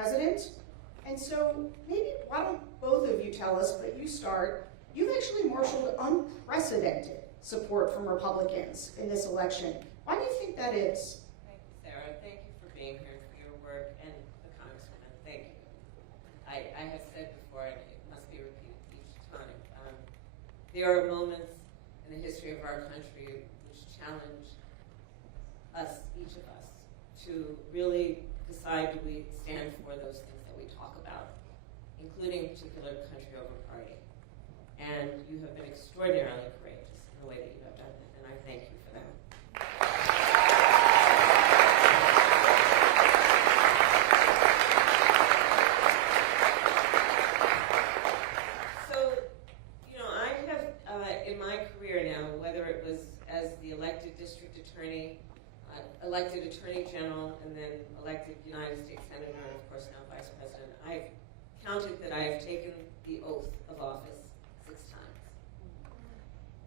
president. And so maybe why don't both of you tell us, but you start. You've actually marshaled unprecedented support from Republicans in this election. Why do you think that is? Thank you, Sarah. Thank you for being here, for your work, and the Congresswoman. Thank you. I have said before, and it must be repeated each time, there are moments in the history of our country which challenge us, each of us, to really decide, do we stand for those things that we talk about, including a particular country over party. And you have been extraordinarily courageous in the way that you have done that, and I thank you for that. So, I have, in my career now, whether it was as the elected district attorney, elected attorney general, and then elected United States senator, and of course now vice president, I've counted that I have taken the oath of office 6 times.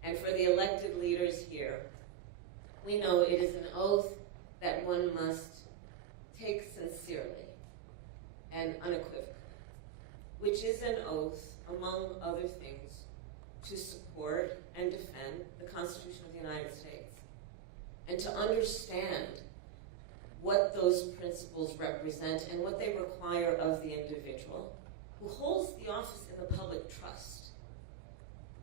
And for the elected leaders here, we know it is an oath that one must take sincerely and unequivocally, which is an oath, among other things, to support and defend the Constitution of the United States, and to understand what those principles represent and what they require of the individual who holds the office in the public trust.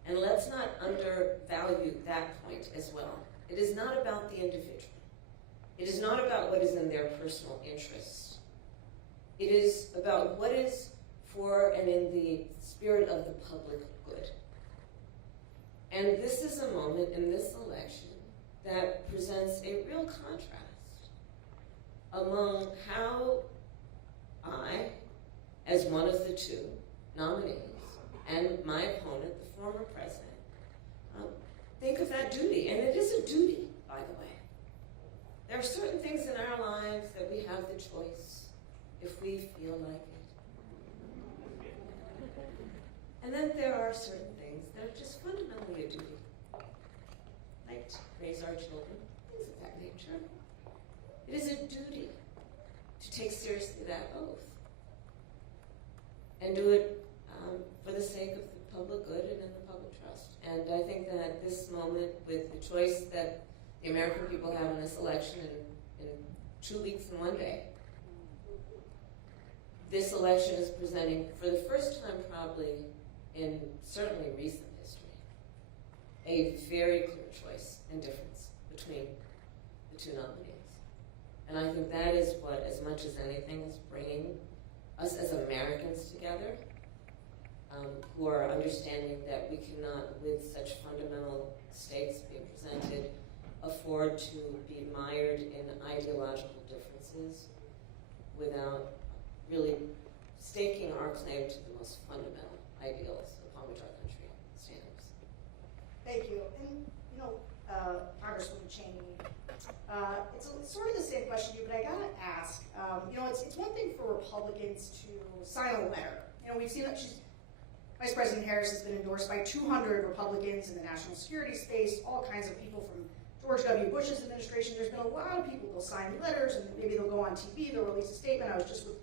And let's not undervalue that point as well. It is not about the individual. It is not about what is in their personal interest. It is about what is for and in the spirit of the public good. And this is a moment in this election that presents a real contrast among how I, as one of the 2 nominees, and my opponent, the former president, think of that duty. And it is a duty, by the way. There are certain things in our lives that we have the choice if we feel like it. And then there are certain things that are just fundamentally a duty. Like to raise our children, things of that nature. It is a duty to take seriously that oath and do it for the sake of the public good and in the public trust. And I think that this moment, with the choice that the American people have in this election in 2 weeks and 1 day, this election is presenting, for the first time probably in certainly recent history, a very clear choice and difference between the 2 nominees. And I think that is what, as much as anything, is bringing us as Americans together, who are understanding that we cannot, with such fundamental stakes being presented, afford to be mired in ideological differences without really staking our claim to the most fundamental ideals upon which our country stands. Thank you. And, Congresswoman Cheney, it's sort of the same question to you, but I gotta ask, it's one thing for Republicans to sign a letter. We've seen that Vice President Harris has been endorsed by 200 Republicans in the national security space, all kinds of people from George W. Bush's administration. There's been a lot of people who'll sign letters, and maybe they'll go on TV, they'll release a statement. I was just with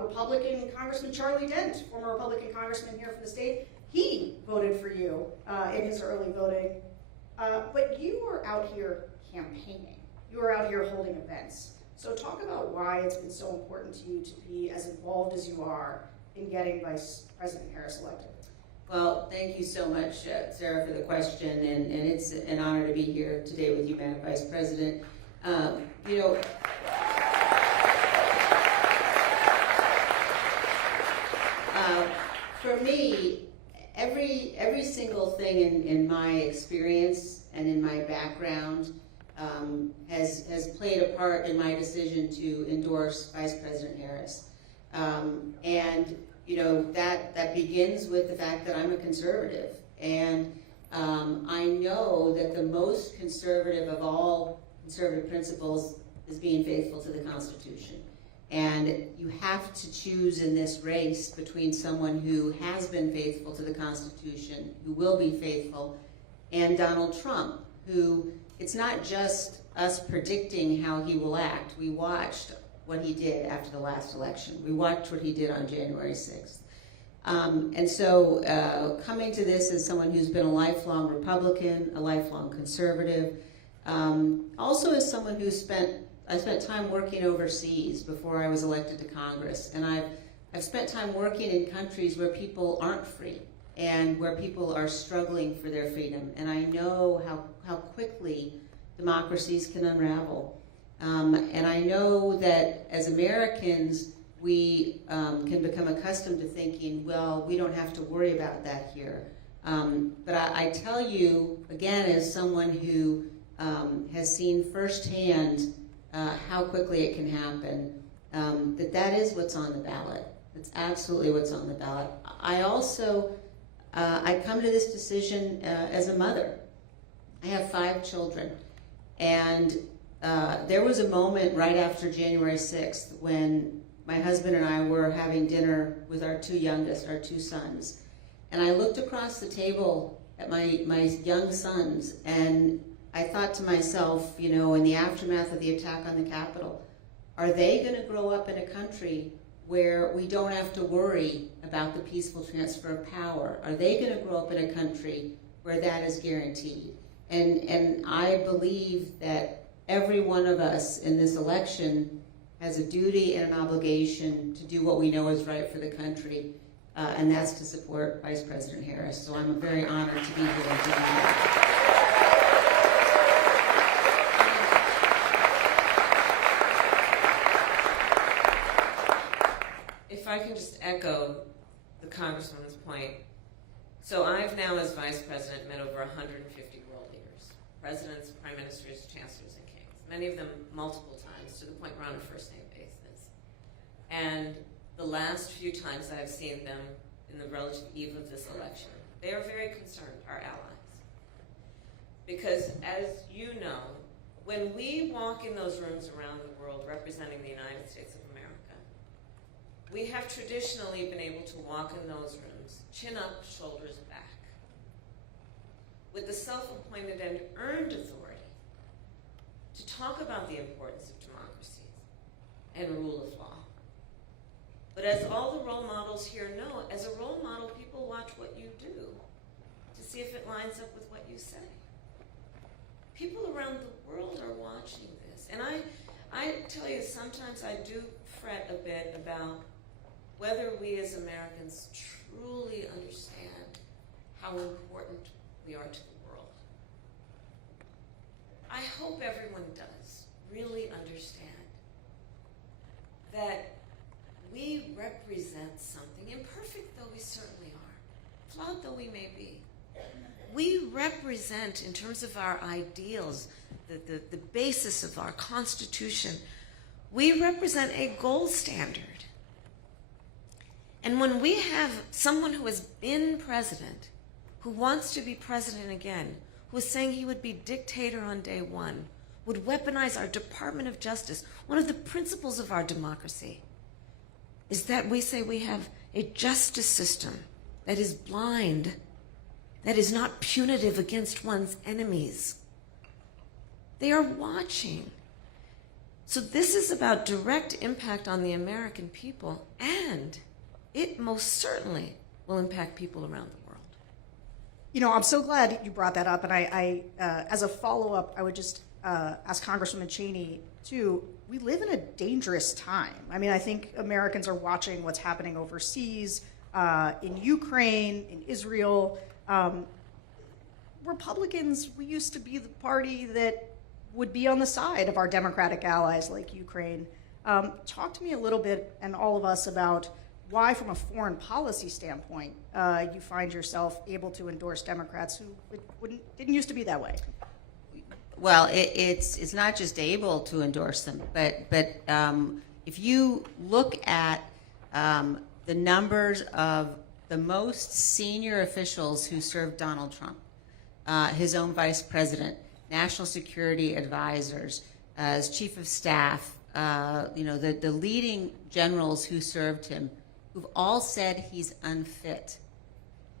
Republican Congressman Charlie Dent, former Republican congressman here from the state. He voted for you in his early voting. But you were out here campaigning. You were out here holding events. So talk about why it's been so important to you to be as involved as you are in getting Vice President Harris elected. Well, thank you so much, Sarah, for the question, and it's an honor to be here today with you, Madam Vice President. For me, every single thing in my experience and in my background has played a part in my decision to endorse Vice President Harris. And that begins with the fact that I'm a conservative. And I know that the most conservative of all conservative principles is being faithful to the Constitution. And you have to choose in this race between someone who has been faithful to the Constitution, who will be faithful, and Donald Trump, who, it's not just us predicting how he will act. We watched what he did after the last election. We watched what he did on January 6th. And so coming to this as someone who's been a lifelong Republican, a lifelong conservative, also as someone I spent time working overseas before I was elected to Congress, and I've spent time working in countries where people aren't free and where people are struggling for their freedom, and I know how quickly democracies can unravel. And I know that as Americans, we can become accustomed to thinking, well, we don't have to worry about that here. But I tell you, again, as someone who has seen firsthand how quickly it can happen, that is what's on the ballot. It's absolutely what's on the ballot. I also, I come to this decision as a mother. I have 5 children, and there was a moment right after January 6th when my husband and I were having dinner with our 2 youngest, our 2 sons, and I looked across the table at my young sons, and I thought to myself, you know, in the aftermath of the attack on the Capitol, are they going to grow up in a country where we don't have to worry about the peaceful transfer of power? Are they going to grow up in a country where that is guaranteed? And I believe that every one of us in this election has a duty and an obligation to do what we know is right for the country, and that's to support Vice President Harris. So I'm very honored to be here and doing that. If I can just echo the Congresswoman's point. So I've now, as Vice President, met over 150 world leaders, presidents, prime ministers, chancellors, and kings, many of them multiple times, to the point we're on a first-name basis. And the last few times I've seen them in the relative eve of this election, they are very concerned, our allies. Because as you know, when we walk in those rooms around the world representing the United States of America, we have traditionally been able to walk in those rooms, chin up, shoulders back, with the self-appointed and earned authority to talk about the importance of democracies and rule of law. But as all the role models here know, as a role model, people watch what you do to see if it lines up with what you say. People around the world are watching this. And I tell you, sometimes I do fret a bit about whether we as Americans truly understand how important we are to the world. I hope everyone does really understand that we represent something, imperfect though we certainly are, flawed though we may be. We represent, in terms of our ideals, the basis of our Constitution, we represent a gold standard. And when we have someone who has been president, who wants to be president again, who is saying he would be dictator on day one, would weaponize our Department of Justice, one of the principles of our democracy is that we say we have a justice system that is blind, that is not punitive against one's enemies. They are watching. So this is about direct impact on the American people, and it most certainly will impact people around the world. You know, I'm so glad you brought that up, and I as a follow-up, I would just ask Congresswoman Cheney, too, we live in a dangerous time. I mean, I think Americans are watching what's happening overseas, in Ukraine, in Israel. Republicans, we used to be the party that would be on the side of our Democratic allies like Ukraine. Talk to me a little bit, and all of us, about why, from a foreign policy standpoint, you find yourself able to endorse Democrats who didn't used to be that way. Well, it's not just able to endorse them, but if you look at the numbers of the most senior officials who served Donald Trump, his own vice president, national security advisors, as chief of staff, the leading generals who served him, who've all said he's unfit.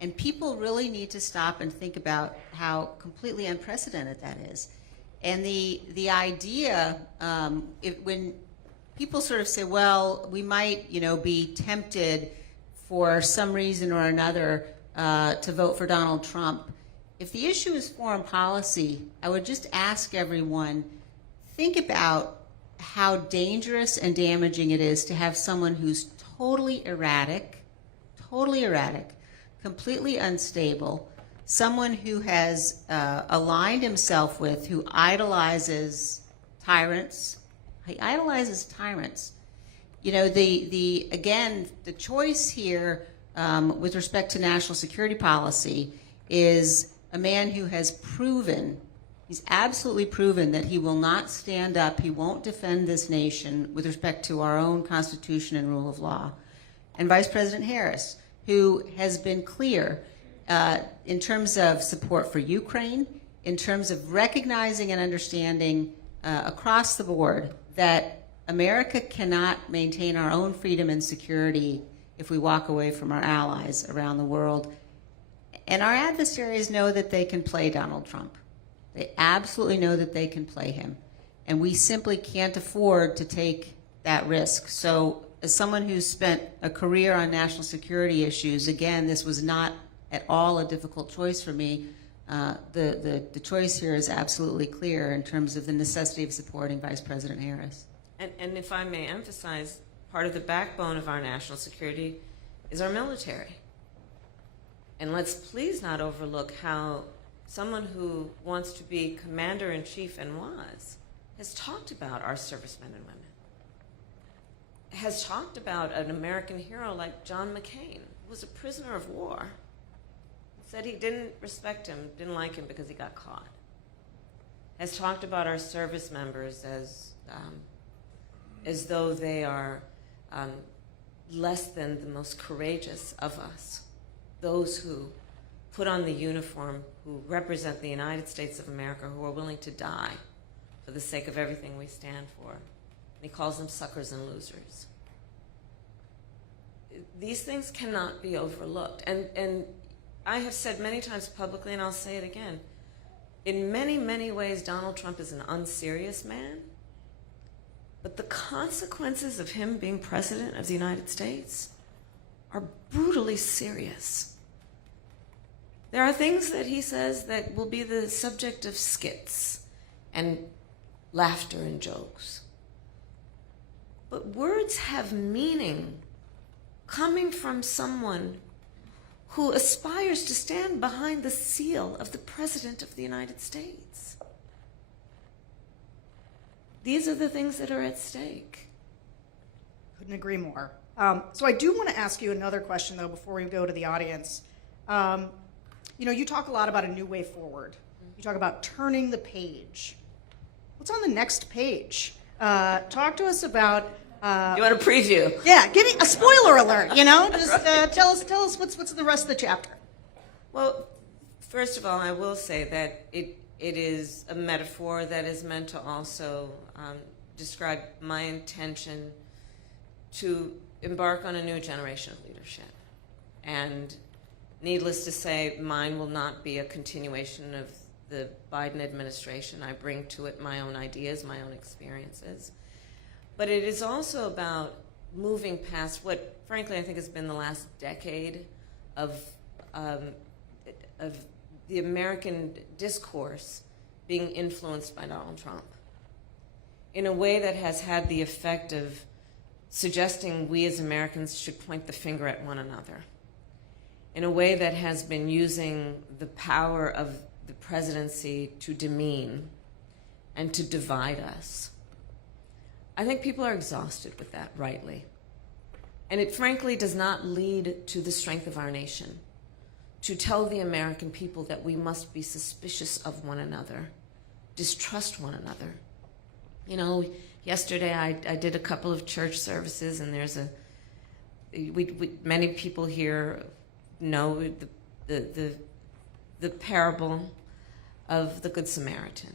And people really need to stop and think about how completely unprecedented that is. And the idea, when people sort of say, well, we might, be tempted for some reason or another to vote for Donald Trump. If the issue is foreign policy, I would just ask everyone, think about how dangerous and damaging it is to have someone who's totally erratic, completely unstable, someone who has aligned himself with, who idolizes tyrants. He idolizes tyrants. Again, the choice here with respect to national security policy is a man who has proven, he's absolutely proven that he will not stand up, he won't defend this nation with respect to our own Constitution and rule of law. And Vice President Harris, who has been clear in terms of support for Ukraine, in terms of recognizing and understanding across the board that America cannot maintain our own freedom and security if we walk away from our allies around the world. And our adversaries know that they can play Donald Trump. They absolutely know that they can play him. And we simply can't afford to take that risk. So as someone who's spent a career on national security issues, again, this was not at all a difficult choice for me. The choice here is absolutely clear in terms of the necessity of supporting Vice President Harris. And if I may emphasize, part of the backbone of our national security is our military. And let's please not overlook how someone who wants to be commander-in-chief and has talked about our servicemen and women, has talked about an American hero like John McCain, who was a prisoner of war, said he didn't respect him, didn't like him because he got caught, has talked about our service members as though they are less than the most courageous of us, those who put on the uniform, who represent the United States of America, who are willing to die for the sake of everything we stand for. And he calls them suckers and losers. These things cannot be overlooked. And I have said many times publicly, and I'll say it again, in many, many ways, Donald Trump is an unserious man, but the consequences of him being president of the United States are brutally serious. There are things that he says that will be the subject of skits and laughter and jokes. But words have meaning coming from someone who aspires to stand behind the seal of the President of the United States. These are the things that are at stake. Couldn't agree more. So I do want to ask you another question, though, before we go to the audience. You talk a lot about a new way forward. You talk about turning the page. What's on the next page? Talk to us about... you want a preview? Yeah, give me a spoiler alert, Just tell us what's the rest of the chapter. Well, first of all, I will say that it is a metaphor that is meant to also describe my intention to embark on a new generation of leadership. And needless to say, mine will not be a continuation of the Biden administration. I bring to it my own ideas, my own experiences. But it is also about moving past what, frankly, I think has been the last decade of the American discourse being influenced by Donald Trump in a way that has had the effect of suggesting we as Americans should point the finger at one another, in a way that has been using the power of the presidency to demean and to divide us. I think people are exhausted with that, rightly. And it frankly does not lead to the strength of our nation, to tell the American people that we must be suspicious of one another, distrust one another. Yesterday I did a couple of church services, and there's many people here know the parable of the Good Samaritan.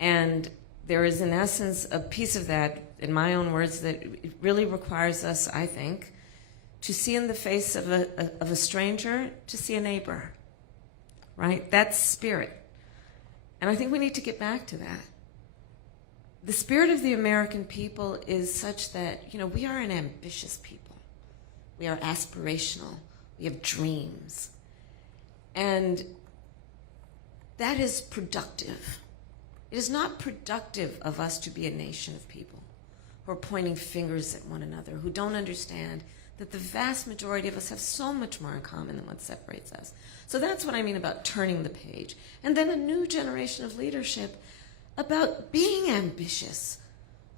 And there is, in essence, a piece of that, in my own words, that it really requires us, I think, to see in the face of a stranger, to see a neighbor, right? That's spirit. And I think we need to get back to that. the spirit of the American people is such that, we are an ambitious people. We are aspirational. We have dreams. And that is productive. It is not productive of us to be a nation of people who are pointing fingers at one another, who don't understand that the vast majority of us have so much more in common than what separates us. So that's what I mean about turning the page. And then a new generation of leadership about being ambitious,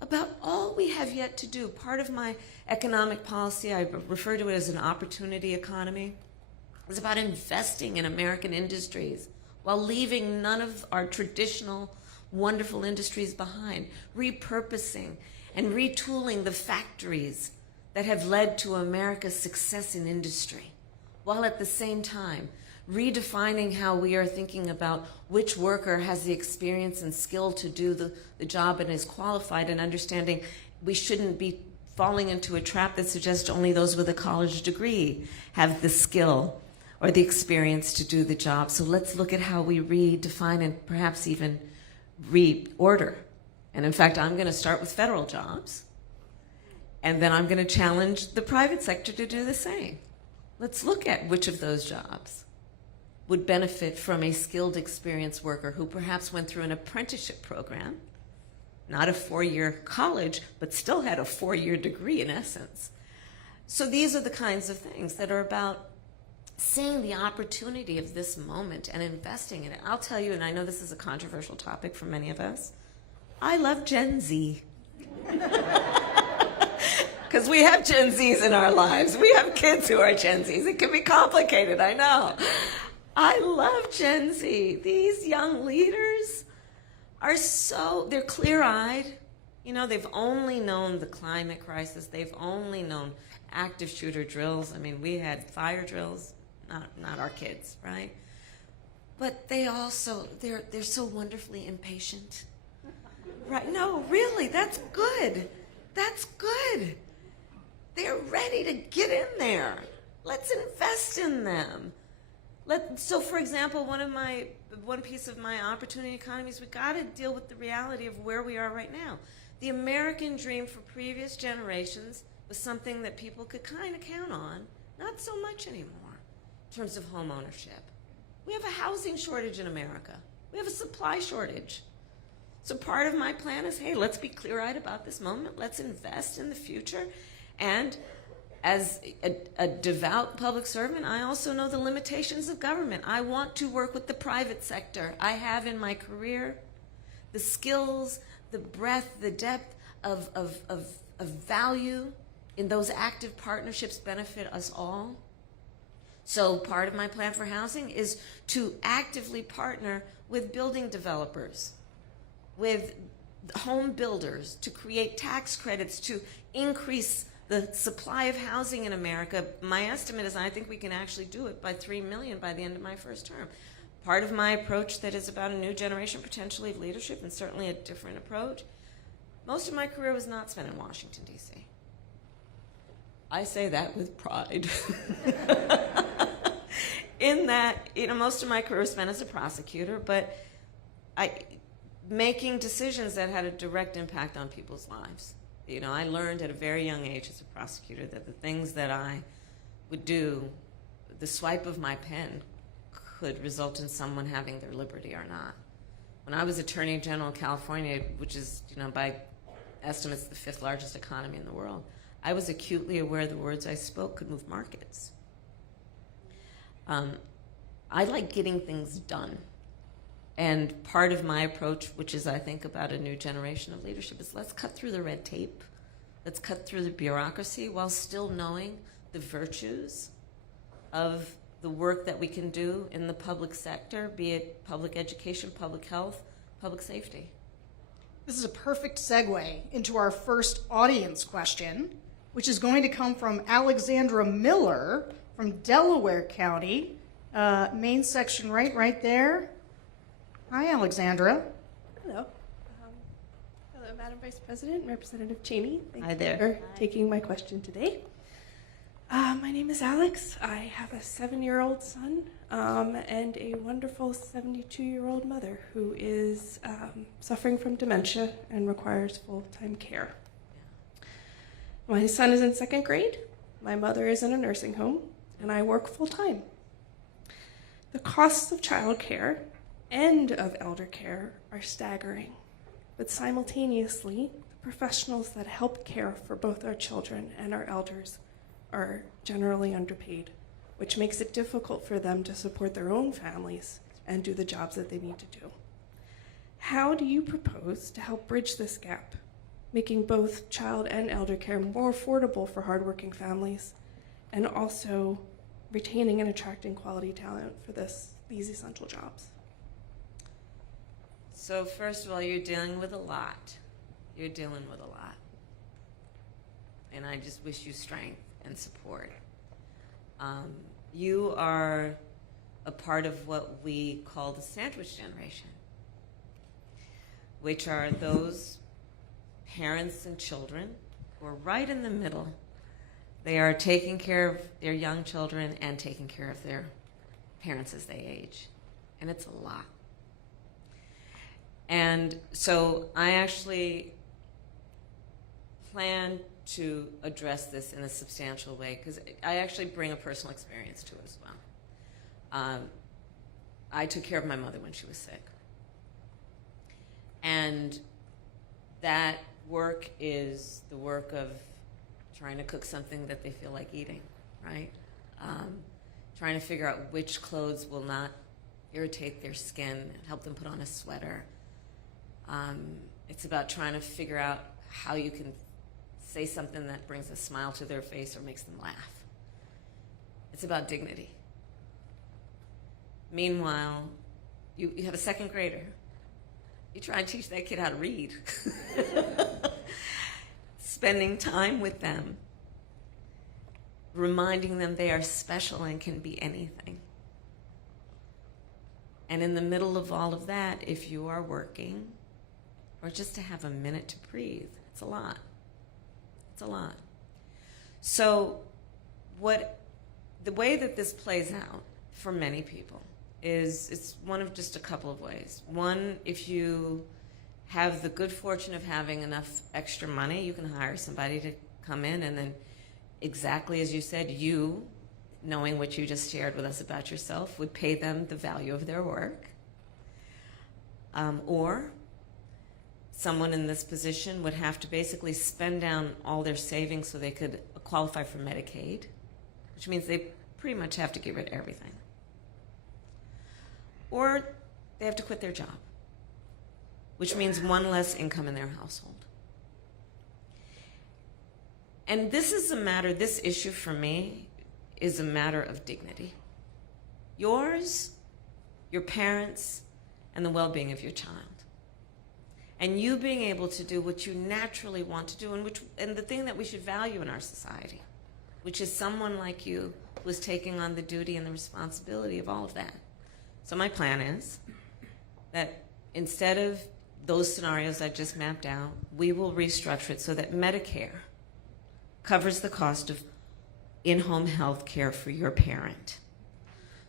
about all we have yet to do. Part of my economic policy, I refer to it as an opportunity economy, is about investing in American industries while leaving none of our traditional wonderful industries behind, repurposing and retooling the factories that have led to America's success in industry, while at the same time redefining how we are thinking about which worker has the experience and skill to do the job and is qualified, and understanding we shouldn't be falling into a trap that suggests only those with a college degree have the skill or the experience to do the job. So let's look at how we redefine and perhaps even reorder. And in fact, I'm going to start with federal jobs, and then I'm going to challenge the private sector to do the same. Let's look at which of those jobs would benefit from a skilled, experienced worker who perhaps went through an apprenticeship program, not a 4-year college, but still had a 4-year degree in essence. So these are the kinds of things that are about seeing the opportunity of this moment and investing in it. I'll tell you, and I know this is a controversial topic for many of us, I love Gen Z. Because we have Gen Zs in our lives. We have kids who are Gen Zs. It can be complicated, I know. I love Gen Z. These young leaders are they're clear-eyed. They've only known the climate crisis. They've only known active shooter drills. I mean, we had fire drills, not our kids, right? But they're so wonderfully impatient. Right? No, really, that's good. That's good. They're ready to get in there. Let's invest in them. So, for example, one piece of my opportunity economy is we got to deal with the reality of where we are right now. The American dream for previous generations was something that people could kind of count on, not so much anymore in terms of home ownership. We have a housing shortage in America. We have a supply shortage. So part of my plan is, hey, let's be clear-eyed about this moment. Let's invest in the future. And as a devout public servant, I also know the limitations of government. I want to work with the private sector. I have in my career the skills, the breadth, the depth of value in those active partnerships benefit us all. So part of my plan for housing is to actively partner with building developers, with home builders, to create tax credits, to increase the supply of housing in America. My estimate is I think we can actually do it by 3 million by the end of my first term. Part of my approach that is about a new generation potentially of leadership, and certainly a different approach. Most of my career was not spent in Washington, D.C. I say that with pride. In that, most of my career was spent as a prosecutor, but making decisions that had a direct impact on people's lives. I learned at a very young age as a prosecutor that the things that I would do, the swipe of my pen could result in someone having their liberty or not. When I was Attorney General of California, which is, by estimates, the 5th largest economy in the world, I was acutely aware the words I spoke could move markets. I like getting things done. And part of my approach, which is I think about a new generation of leadership, is let's cut through the red tape. Let's cut through the bureaucracy while still knowing the virtues of the work that we can do in the public sector, be it public education, public health, public safety. This is a perfect segue into our first audience question, which is going to come from Alexandra Miller from Delaware County, main section right there. Hi, Alexandra. Hello. Hello, Madam Vice President, Representative Cheney. Hi there. Thank you for taking my question today. My name is Alex. I have a 7-year-old son and a wonderful 72-year-old mother who is suffering from dementia and requires full-time care. My son is in 2nd grade. My mother is in a nursing home, and I work full-time. The costs of childcare and of elder care are staggering, but simultaneously, the professionals that help care for both our children and our elders are generally underpaid, which makes it difficult for them to support their own families and do the jobs that they need to do. How do you propose to help bridge this gap, making both child and elder care more affordable for hardworking families, and also retaining and attracting quality talent for these essential jobs? So first of all, you're dealing with a lot. You're dealing with a lot. And I just wish you strength and support. You are a part of what we call the sandwich generation, which are those parents and children who are right in the middle. They are taking care of their young children and taking care of their parents as they age. And it's a lot. And so I actually plan to address this in a substantial way, because I actually bring a personal experience to it as well. I took care of my mother when she was sick. And that work is the work of trying to cook something that they feel like eating, right? Trying to figure out which clothes will not irritate their skin and help them put on a sweater. It's about trying to figure out how you can say something that brings a smile to their face or makes them laugh. It's about dignity. Meanwhile, you have a 2nd grader. You try and teach that kid how to read. Spending time with them, reminding them they are special and can be anything. And in the middle of all of that, if you are working, or just to have a minute to breathe, it's a lot. It's a lot. So the way that this plays out for many people is it's one of just a couple of ways. One, if you have the good fortune of having enough extra money, you can hire somebody to come in, and then exactly as you said, you, knowing what you just shared with us about yourself, would pay them the value of their work. Or someone in this position would have to basically spend down all their savings so they could qualify for Medicaid, which means they pretty much have to get rid of everything. Or they have to quit their job, which means one less income in their household. And this issue for me is a matter of dignity. Yours, your parents, and the well-being of your child. And you being able to do what you naturally want to do, and the thing that we should value in our society, which is someone like you who is taking on the duty and the responsibility of all of that. So my plan is that instead of those scenarios I just mapped out, we will restructure it so that Medicare covers the cost of in-home health care for your parent,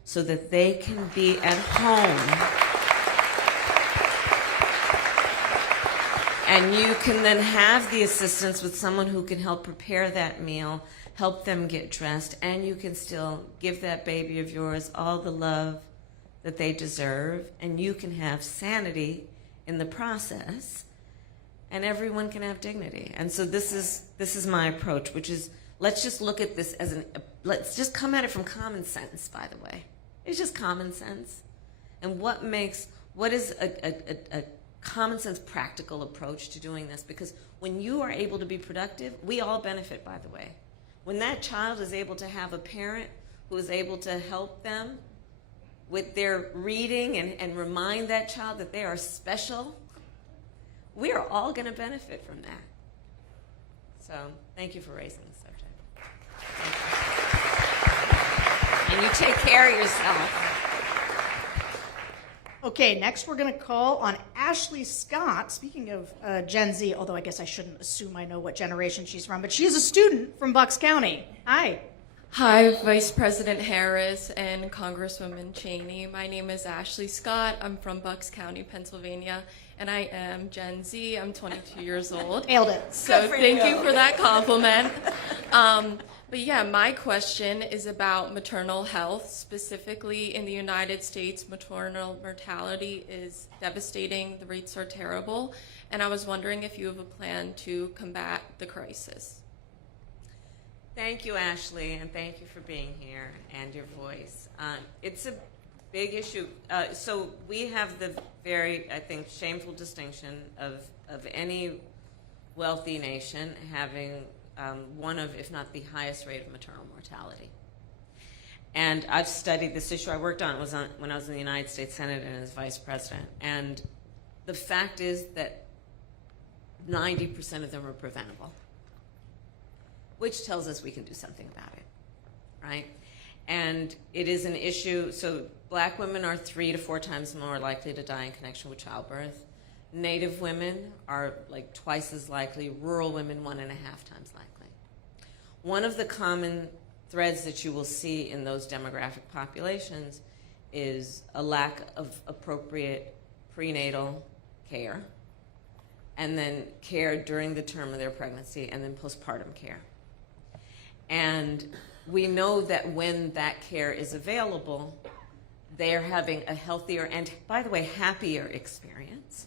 so that they can be at home and you can then have the assistance with someone who can help prepare that meal, help them get dressed, and you can still give that baby of yours all the love that they deserve, and you can have sanity in the process, and everyone can have dignity. And so this is my approach, which is, let's just look at this as let's just come at it from common sense, by the way. It's just common sense. And what is a common sense, practical approach to doing this? Because when you are able to be productive, we all benefit, by the way. When that child is able to have a parent who is able to help them with their reading and remind that child that they are special, we are all going to benefit from that. So thank you for raising the subject. And you take care of yourself. Okay, next we're going to call on Ashley Scott. Speaking of Gen Z, although I guess I shouldn't assume I know what generation she's from, but she is a student from Bucks County. Hi. Hi, Vice President Harris and Congresswoman Cheney. My name is Ashley Scott. I'm from Bucks County, Pennsylvania, and I am Gen Z. I'm 22 years old. Nailed it. So thank you for that compliment. But yeah, my question is about maternal health. Specifically in the United States, maternal mortality is devastating. The rates are terrible. And I was wondering if you have a plan to combat the crisis. Thank you, Ashley, and thank you for being here and your voice. It's a big issue. So we have the very, I think, shameful distinction of any wealthy nation having one of, if not the highest rate of maternal mortality. And I've studied this issue. I worked on it when I was in the United States Senate and as vice president. And the fact is that 90% of them are preventable, which tells us we can do something about it, right? And it is an issue. So black women are 3 to 4 times more likely to die in connection with childbirth. Native women are like twice as likely. Rural women, 1.5 times likely. One of the common threads that you will see in those demographic populations is a lack of appropriate prenatal care, and then care during the term of their pregnancy, and then postpartum care. And we know that when that care is available, they're having a healthier and, by the way, happier experience.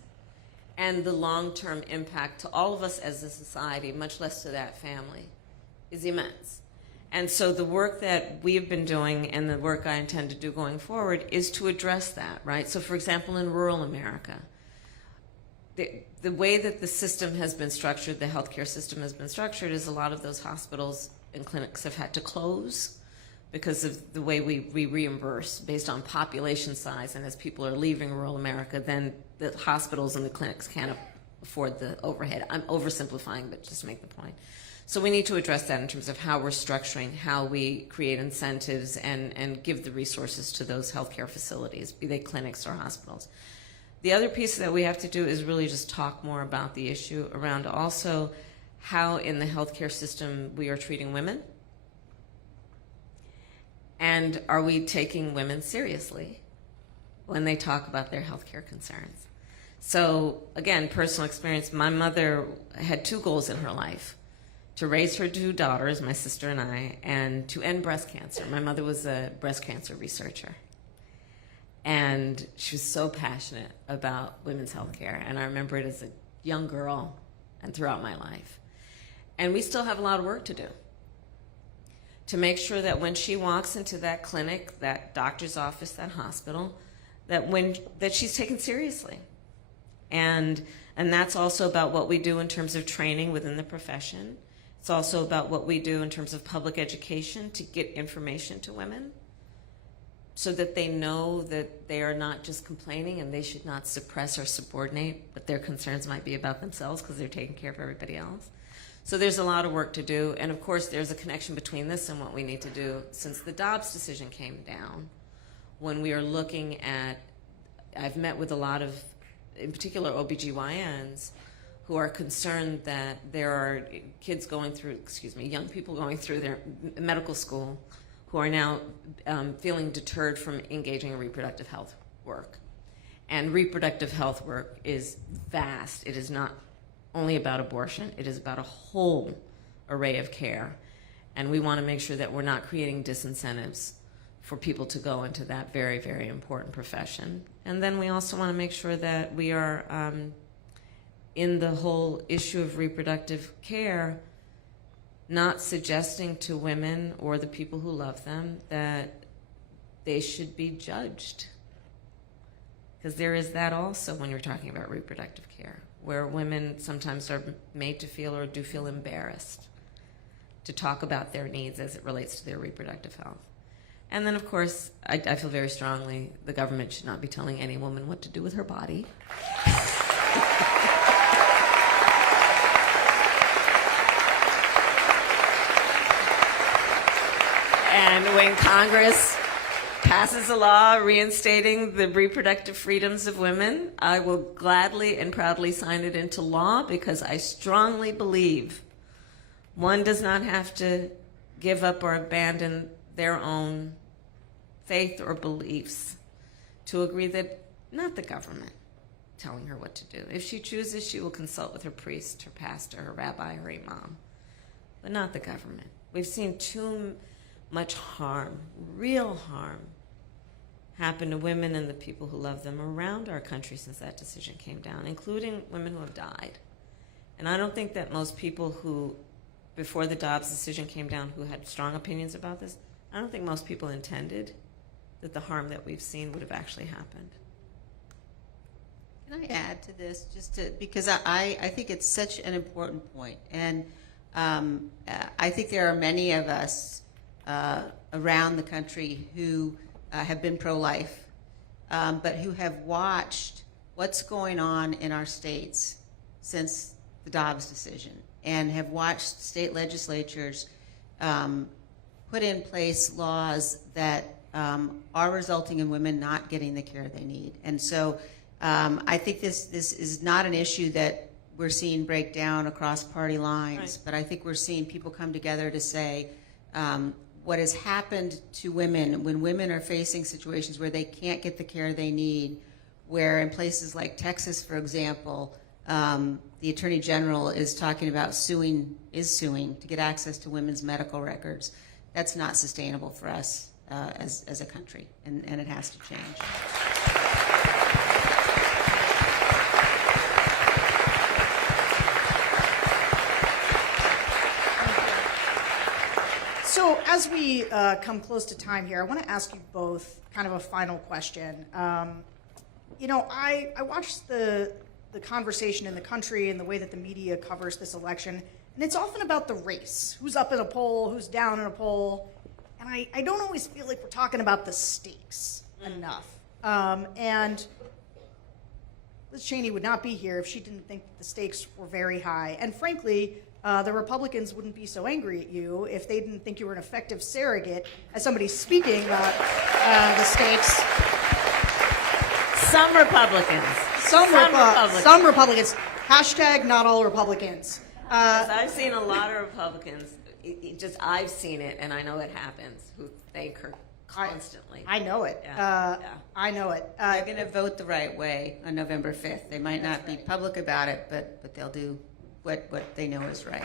And the long-term impact to all of us as a society, much less to that family, is immense. And so the work that we've been doing and the work I intend to do going forward is to address that, right? So, for example, in rural America, the way that the system has been structured, the healthcare system has been structured, is a lot of those hospitals and clinics have had to close because of the way we reimburse based on population size. And as people are leaving rural America, then the hospitals and the clinics can't afford the overhead. I'm oversimplifying, but just to make the point. So we need to address that in terms of how we're structuring, how we create incentives and give the resources to those healthcare facilities, be they clinics or hospitals. The other piece that we have to do is really just talk more about the issue around also how in the healthcare system we are treating women. And are we taking women seriously when they talk about their healthcare concerns? So again, personal experience, my mother had 2 goals in her life: to raise her 2 daughters, my sister and I, and to end breast cancer. My mother was a breast cancer researcher. And she was so passionate about women's health care. And I remember it as a young girl and throughout my life. And we still have a lot of work to do to make sure that when she walks into that clinic, that doctor's office, that hospital, that she's taken seriously. And that's also about what we do in terms of training within the profession. It's also about what we do in terms of public education to get information to women, so that they know that they are not just complaining and they should not suppress or subordinate, but their concerns might be about themselves because they're taking care of everybody else. So there's a lot of work to do. And of course, there's a connection between this and what we need to do since the Dobbs decision came down. When we are looking at, I've met with a lot of, in particular, OBGYNs who are concerned that there are kids going through, young people going through their medical school who are now feeling deterred from engaging in reproductive health work. And reproductive health work is vast. It is not only about abortion. It is about a whole array of care. And we want to make sure that we're not creating disincentives for people to go into that very, very important profession. And then we also want to make sure that we are, in the whole issue of reproductive care, not suggesting to women or the people who love them that they should be judged. Because there is that also when you're talking about reproductive care, where women sometimes are made to feel or do feel embarrassed to talk about their needs as it relates to their reproductive health. And then, of course, I feel very strongly the government should not be telling any woman what to do with her body. And when Congress passes a law reinstating the reproductive freedoms of women, I will gladly and proudly sign it into law, because I strongly believe one does not have to give up or abandon their own faith or beliefs to agree that not the government telling her what to do. If she chooses, she will consult with her priest, her pastor, her rabbi, her imam, but not the government. We've seen too much harm, real harm, happen to women and the people who love them around our country since that decision came down, including women who have died. And I don't think that most people who, before the Dobbs decision came down, who had strong opinions about this, I don't think most people intended that the harm that we've seen would have actually happened. Can I add to this, because I think it's such an important point, and I think there are many of us around the country who have been pro-life, but who have watched what's going on in our states since the Dobbs decision, and have watched state legislatures put in place laws that are resulting in women not getting the care they need. And so I think this is not an issue that we're seeing break down across party lines, Right. but I think we're seeing people come together to say what has happened to women when women are facing situations where they can't get the care they need, where in places like Texas, for example, the Attorney General is talking about suing to get access to women's medical records. That's not sustainable for us as a country, and it has to change. So as we come close to time here, I want to ask you both kind of a final question. I watched the conversation in the country and the way that the media covers this election, and it's often about the race. Who's up in a poll, who's down in a poll. And I don't always feel like we're talking about the stakes enough. And Liz Cheney would not be here if she didn't think the stakes were very high. And frankly, the Republicans wouldn't be so angry at you if they didn't think you were an effective surrogate as somebody speaking about the stakes. Some Republicans. Some Republicans. Hashtag not all Republicans. 'Cause I've seen a lot of Republicans. I've seen it, and I know it happens, who thank her constantly. I know it. Yeah. I know it. They're going to vote the right way on November 5th. They might not be public about it, but they'll do what they know is right.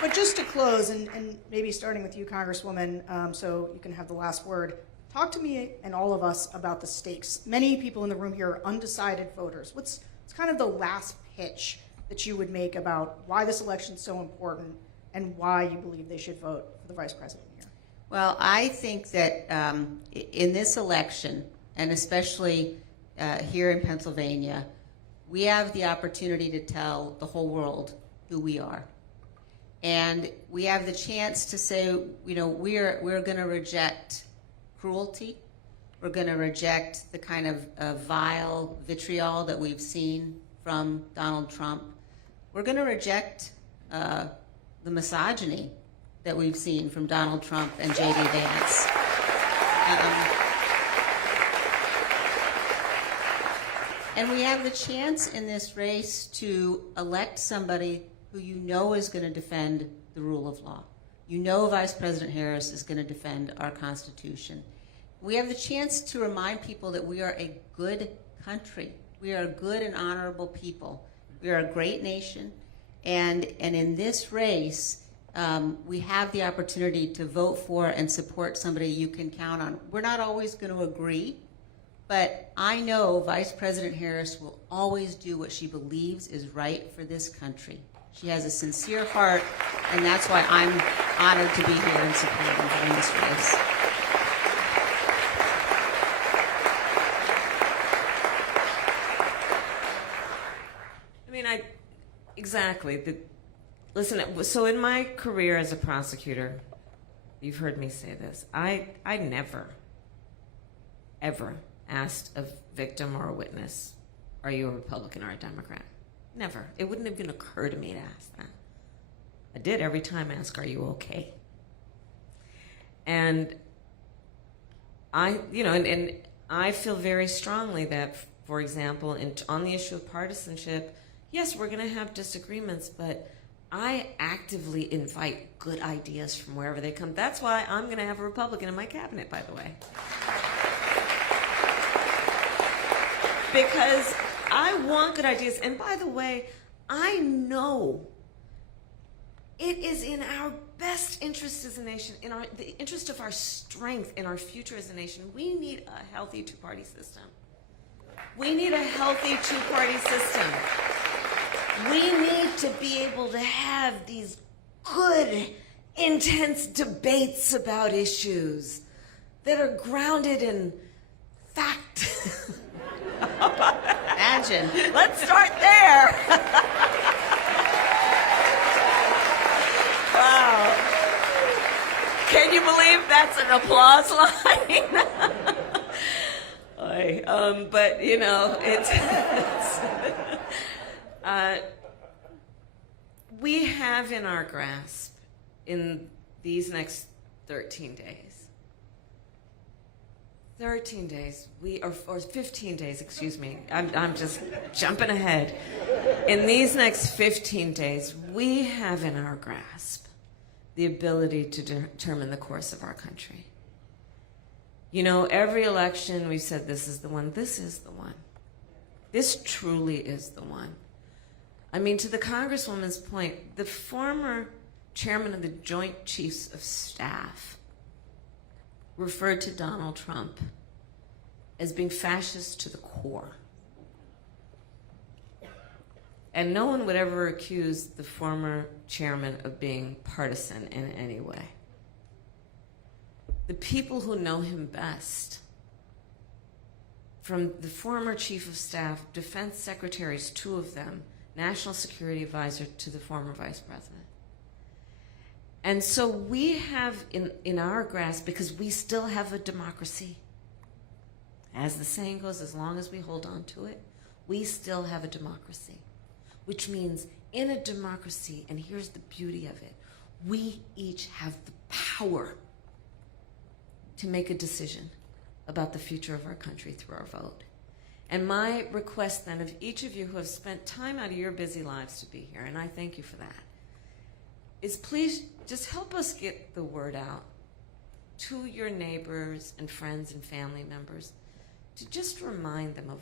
But just to close, and maybe starting with you, Congresswoman, so you can have the last word, talk to me and all of us about the stakes. Many people in the room here are undecided voters. What's kind of the last pitch that you would make about why this election is so important and why you believe they should vote for the vice president here? Well, I think that in this election, and especially here in Pennsylvania, we have the opportunity to tell the whole world who we are. And we have the chance to say, we're going to reject cruelty. We're going to reject the kind of vile vitriol that we've seen from Donald Trump. We're going to reject the misogyny that we've seen from Donald Trump and J.D. Vance. And we have the chance in this race to elect somebody who you know is going to defend the rule of law. You know Vice President Harris is going to defend our Constitution. We have the chance to remind people that we are a good country. We are a good and honorable people. We are a great nation. And in this race, we have the opportunity to vote for and support somebody you can count on. We're not always going to agree, but I know Vice President Harris will always do what she believes is right for this country. She has a sincere heart, and that's why I'm honored to be here and supporting her in this race. Exactly. Listen, so in my career as a prosecutor, you've heard me say this, I never, ever asked a victim or a witness, are you a Republican or a Democrat? Never. It wouldn't even occur to me to ask that. I did every time ask, are you okay? And I feel very strongly that, for example, on the issue of partisanship, yes, we're going to have disagreements, but I actively invite good ideas from wherever they come. That's why I'm going to have a Republican in my cabinet, by the way. Because I want good ideas. And by the way, I know it is in our best interest as a nation, in the interest of our strength, in our future as a nation. We need a healthy two-party system. We need a healthy two-party system. We need to be able to have these good, intense debates about issues that are grounded in fact. Imagine. Let's start there. Wow. Can you believe that's an applause line? But, you know, we have in our grasp in these next 13 days, 15 days, excuse me. I'm just jumping ahead. In these next 15 days, we have in our grasp the ability to determine the course of our country. You know, every election we've said this is the one. This is the one. This truly is the one. I mean, to the Congresswoman's point, the former chairman of the Joint Chiefs of Staff referred to Donald Trump as being fascist to the core. And no one would ever accuse the former chairman of being partisan in any way. The people who know him best, from the former chief of staff, defense secretaries, 2 of them, national security advisor to the former vice president. And so we have in our grasp, because we still have a democracy, as the saying goes, as long as we hold on to it, we still have a democracy. Which means in a democracy, and here's the beauty of it, we each have the power to make a decision about the future of our country through our vote. And my request then of each of you who have spent time out of your busy lives to be here, and I thank you for that, is please just help us get the word out to your neighbors and friends and family members to just remind them of